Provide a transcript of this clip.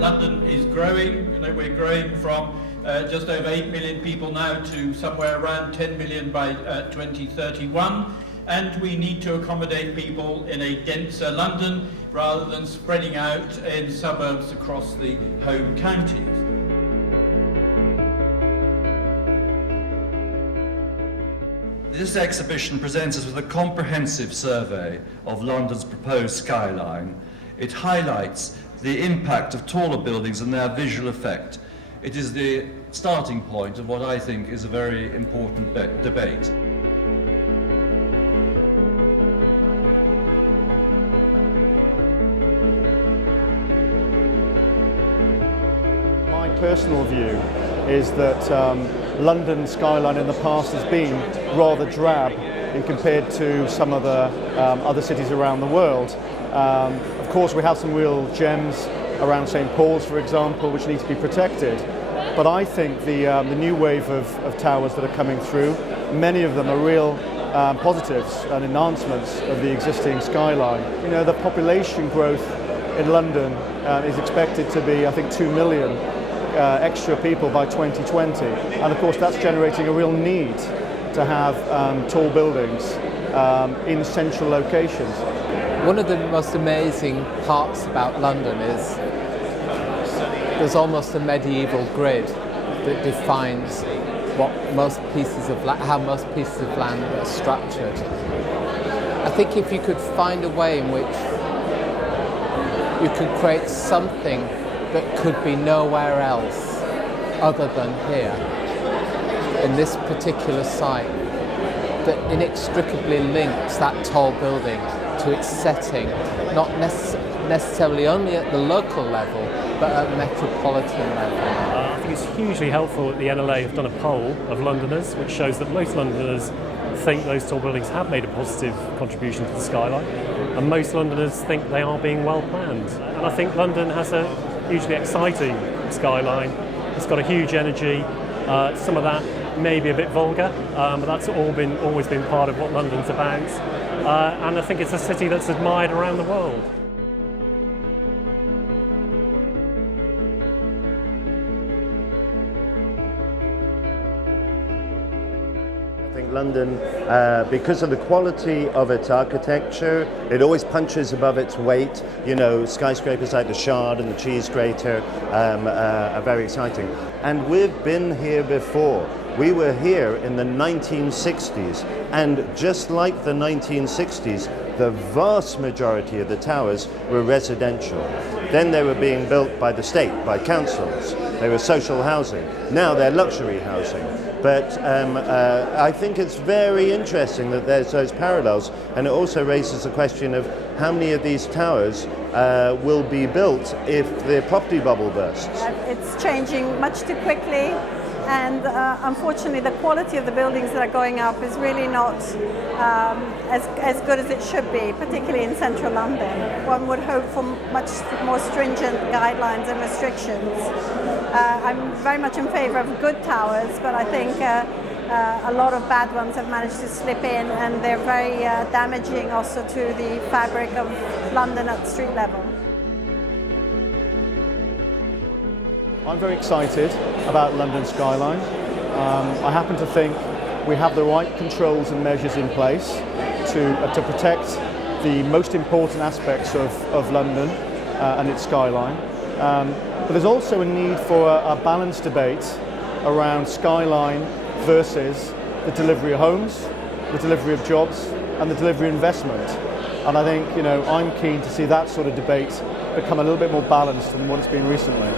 London is growing. We're growing from just over 8 million people now to somewhere around 10 million by 2031. And we need to accommodate people in a denser London rather than spreading out in suburbs across the home counties. This exhibition presents us with a comprehensive survey of London's proposed skyline. It highlights the impact of taller buildings and their visual effect. It is the starting point of what I think is a very important debate. My personal view is that London skyline in the past has been rather drab in compared to some of the other cities around the world. Of course, we have some real gems around St. Paul's, for example, which need to be protected. But I think the new wave of towers that are coming through, many of them are real positives and enhancements of the existing skyline. The population growth in London is expected to be, I think, 2 million extra people by 2020. And of course, that's generating a real need to have tall buildings in central locations. One of the most amazing parts about London is there's almost a medieval grid that defines what how most pieces of land are structured. I think if you could find a way in which you could create something that could be nowhere else other than here, in this particular site, that inextricably links that tall building to its setting, not necessarily only at the local level, but at metropolitan level. I think it's hugely helpful that the NLA have done a poll of Londoners, which shows that most Londoners think those tall buildings have made a positive contribution to the skyline, and most Londoners think they are being well planned. And I think London has a hugely exciting skyline. It's got a huge energy. Some of that may be a bit vulgar, but that's always been part of what London's about. And I think it's a city that's admired around the world. I think London, because of the quality of its architecture, it always punches above its weight. Skyscrapers like the Shard and the Cheese Grater are very exciting. And we've been here before. We were here in the 1960s, and just like the 1960s, the vast majority of the towers were residential. Then they were being built by the state, by councils. They were social housing. Now they're luxury housing. But I think it's very interesting that there's those parallels, and it also raises the question of how many of these towers will be built if the property bubble bursts. It's changing much too quickly, and unfortunately the quality of the buildings that are going up is really not as good as it should be, particularly in central London. One would hope for much more stringent guidelines and restrictions. I'm very much in favour of good towers, but I think a lot of bad ones have managed to slip in, and they're very damaging also to the fabric of London at street level. I'm very excited about London skyline. I happen to think we have the right controls and measures in place to protect the most important aspects of London and its skyline. But there's also a need for a balanced debate around skyline versus the delivery of homes, the delivery of jobs, and the delivery of investment. And I think, I'm keen to see that sort of debate become a little bit more balanced than what it's been recently.